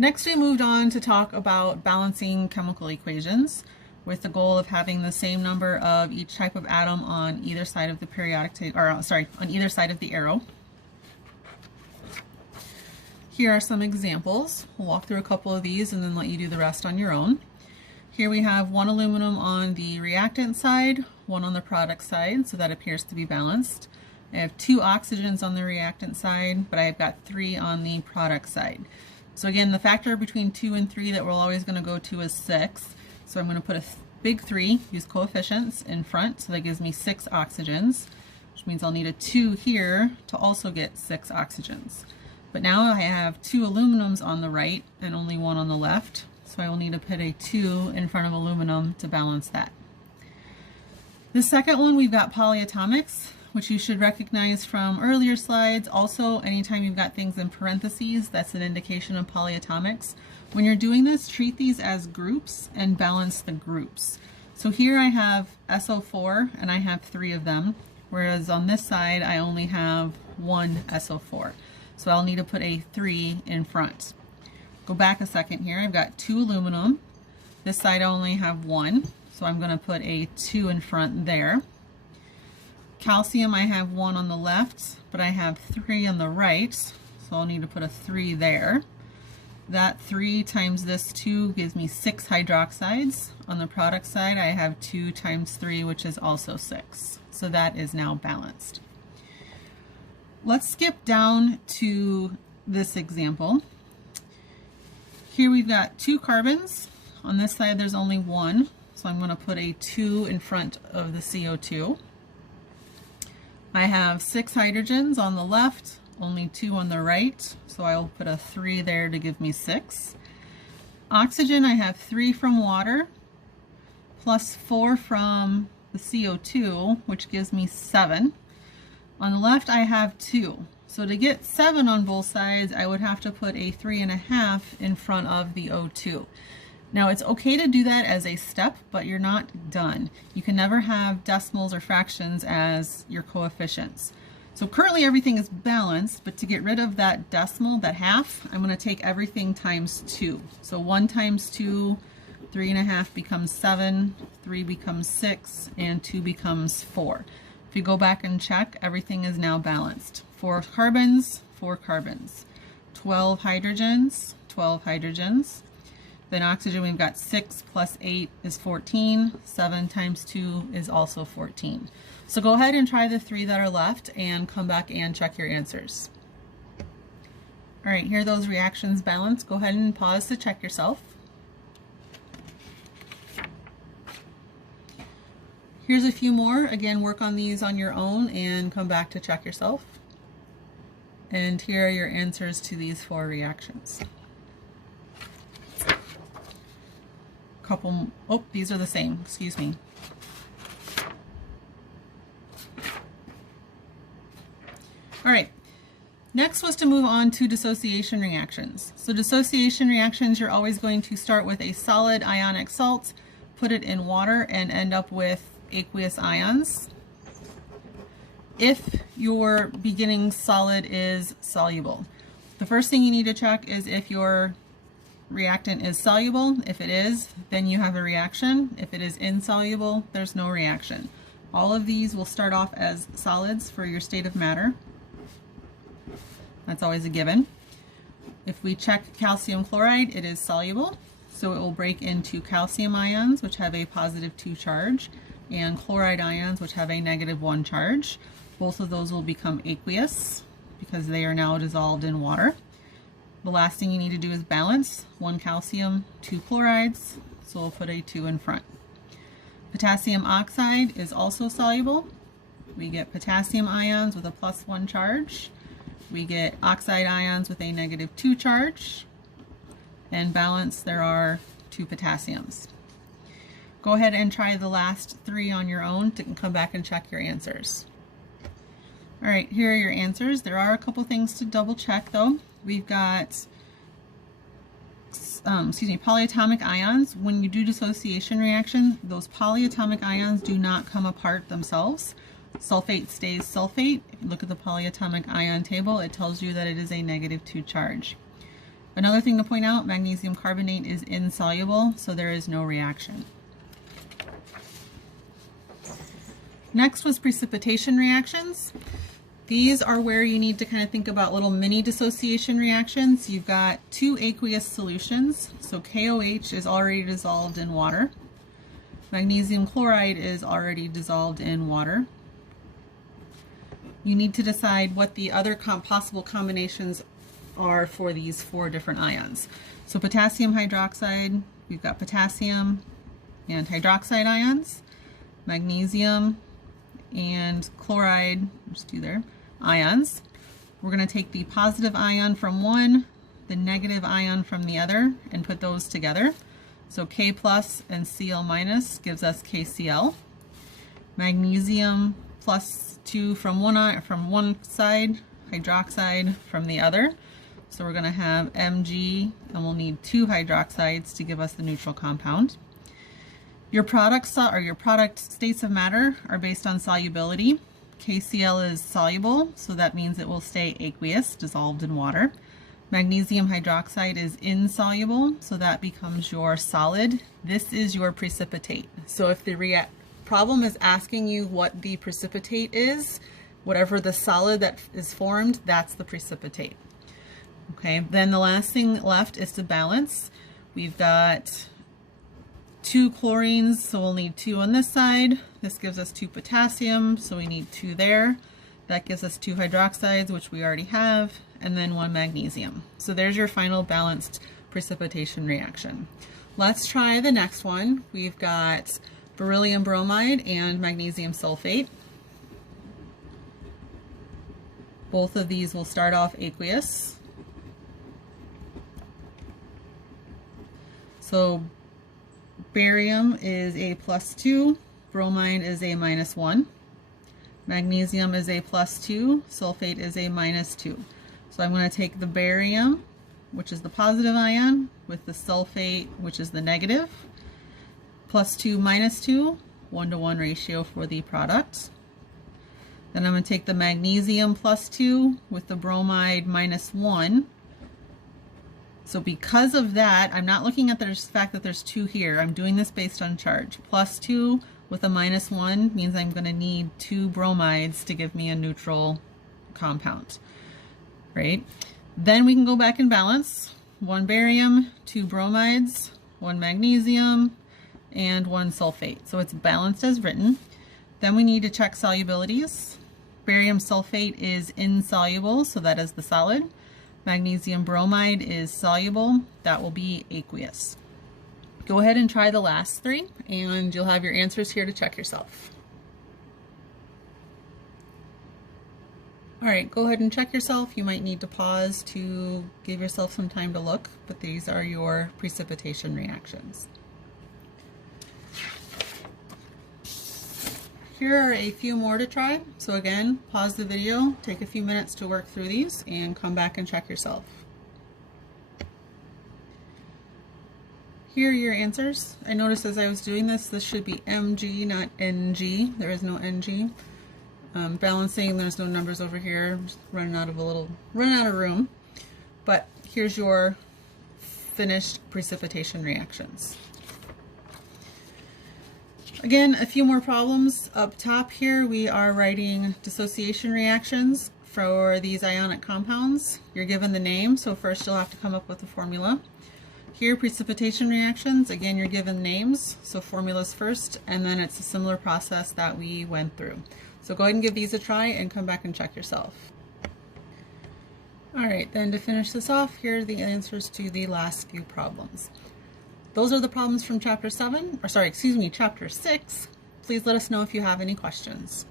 Next, we moved on to talk about balancing chemical equations with the goal of having the same number of each type of atom on either side of the periodic table, or on either side of the arrow. Here are some examples. We'll walk through a couple of these and then let you do the rest on your own. Here we have one aluminum on the reactant side, one on the product side, so that appears to be balanced. I have 2 oxygens on the reactant side, but I've got 3 on the product side. So again, the factor between 2 and 3 that we're always going to go to is 6. So I'm going to put a big 3, use coefficients in front, so that gives me 6 oxygens, which means I'll need a 2 here to also get 6 oxygens. But now I have 2 aluminums on the right and only 1 on the left, so I will need to put a 2 in front of aluminum to balance that. The second one, we've got polyatomics, which you should recognize from earlier slides. Also, anytime you've got things in parentheses, that's an indication of polyatomics. When you're doing this, treat these as groups and balance the groups. So here I have SO4 and I have 3 of them, whereas on this side I only have 1 SO4. So I'll need to put a 3 in front. Go back a second here, I've got 2 aluminum. This side I only have 1, so I'm going to put a 2 in front there. Calcium, I have 1 on the left, but I have 3 on the right, so I'll need to put a 3 there. That 3 times this 2 gives me 6 hydroxides. On the product side, I have 2 times 3, which is also 6. So that is now balanced. Let's skip down to this example. Here we've got 2 carbons. On this side, there's only 1, so I'm going to put a 2 in front of the CO2. I have 6 hydrogens on the left, only 2 on the right, so I'll put a 3 there to give me 6. Oxygen, I have 3 from water, plus 4 from the CO2, which gives me 7. On the left, I have 2. So to get 7 on both sides, I would have to put a 3.5 in front of the O2. Now it's okay to do that as a step, but you're not done. You can never have decimals or fractions as your coefficients. So currently everything is balanced, but to get rid of that decimal, that half, I'm going to take everything times 2. So 1 times 2, 3.5 becomes 7, 3 becomes 6, and 2 becomes 4. If you go back and check, everything is now balanced. 4 carbons, 4 carbons. 12 hydrogens, 12 hydrogens. Then oxygen, we've got 6 plus 8 is 14. 7 times 2 is also 14. So go ahead and try the 3 that are left and come back and check your answers. All right, here are those reactions balanced. Go ahead and pause to check yourself. Here's a few more. Again, work on these on your own and come back to check yourself. And here are your answers to these 4 reactions. Oh, these are the same, excuse me. All right, next was to move on to dissociation reactions. So dissociation reactions, you're always going to start with a solid ionic salt, put it in water, and end up with aqueous ions. If your beginning solid is soluble, the first thing you need to check is if your reactant is soluble. If it is, then you have a reaction. If it is insoluble, there's no reaction. All of these will start off as solids for your state of matter. That's always a given. If we check calcium chloride, it is soluble, so it will break into calcium ions, which have a positive 2 charge, and chloride ions, which have a negative 1 charge. Both of those will become aqueous because they are now dissolved in water. The last thing you need to do is balance. 1 calcium, 2 chlorides, so we'll put a 2 in front. Potassium oxide is also soluble. We get potassium ions with a +1 charge. We get oxide ions with a negative 2 charge. And balance, there are 2 potassiums. Go ahead and try the last 3 on your own to come back and check your answers. All right, here are your answers. There are a couple things to double check though. We've got polyatomic ions. When you do dissociation reaction, those polyatomic ions do not come apart themselves. Sulfate stays sulfate. If you look at the polyatomic ion table, it tells you that it is a negative 2 charge. Another thing to point out, magnesium carbonate is insoluble, so there is no reaction. Next was precipitation reactions. These are where you need to kind of think about little mini dissociation reactions. You've got two aqueous solutions. So KOH is already dissolved in water. Magnesium chloride is already dissolved in water. You need to decide what the other possible combinations are for these four different ions. So potassium hydroxide, we've got potassium and hydroxide ions, magnesium and chloride, just do there, ions. We're going to take the positive ion from one, the negative ion from the other, and put those together. So K plus and Cl minus gives us KCl. Magnesium plus 2 from one side, hydroxide from the other. So we're going to have Mg, and we'll need 2 hydroxides to give us the neutral compound. Your products or your product states of matter are based on solubility. KCl is soluble, so that means it will stay aqueous, dissolved in water. Magnesium hydroxide is insoluble, so that becomes your solid. This is your precipitate. So if the problem is asking you what the precipitate is, whatever the solid that is formed, that's the precipitate. Okay, then the last thing left is to balance. We've got 2 chlorines, so we'll need 2 on this side. This gives us 2 potassium, so we need 2 there. That gives us 2 hydroxides, which we already have, and then 1 magnesium. So there's your final balanced precipitation reaction. Let's try the next one. We've got beryllium bromide and magnesium sulfate. Both of these will start off aqueous. So barium is a +2, bromide is a -1. Magnesium is a +2, sulfate is a -2. So I'm going to take the barium, which is the positive ion, with the sulfate, which is the negative. +2, -2, 1-to-1 ratio for the product. Then I'm going to take the magnesium +2 with the bromide -1. So because of that, I'm not looking at the fact that there's 2 here. I'm doing this based on charge. +2 with a -1 means I'm going to need 2 bromides to give me a neutral compound, right? Then we can go back and balance. 1 barium, 2 bromides, 1 magnesium, and 1 sulfate. So it's balanced as written. Then we need to check solubilities. Barium sulfate is insoluble, so that is the solid. Magnesium bromide is soluble, that will be aqueous. Go ahead and try the last 3, and you'll have your answers here to check yourself. All right, go ahead and check yourself. You might need to pause to give yourself some time to look, but these are your precipitation reactions. Here are a few more to try. So again, pause the video, take a few minutes to work through these, and come back and check yourself. Here are your answers. I noticed as I was doing this should be Mg, not Ng. There is no Ng. Balancing, there's no numbers over here. I'm just running out of room. But here's your finished precipitation reactions. Again, a few more problems. Up top here, we are writing dissociation reactions for these ionic compounds. You're given the name, so first you'll have to come up with a formula. Here, precipitation reactions, again, you're given names, so formulas first, and then it's a similar process that we went through. So go ahead and give these a try and come back and check yourself. All right, then to finish this off, here are the answers to the last few problems. Those are the problems from chapter 6. Please let us know if you have any questions.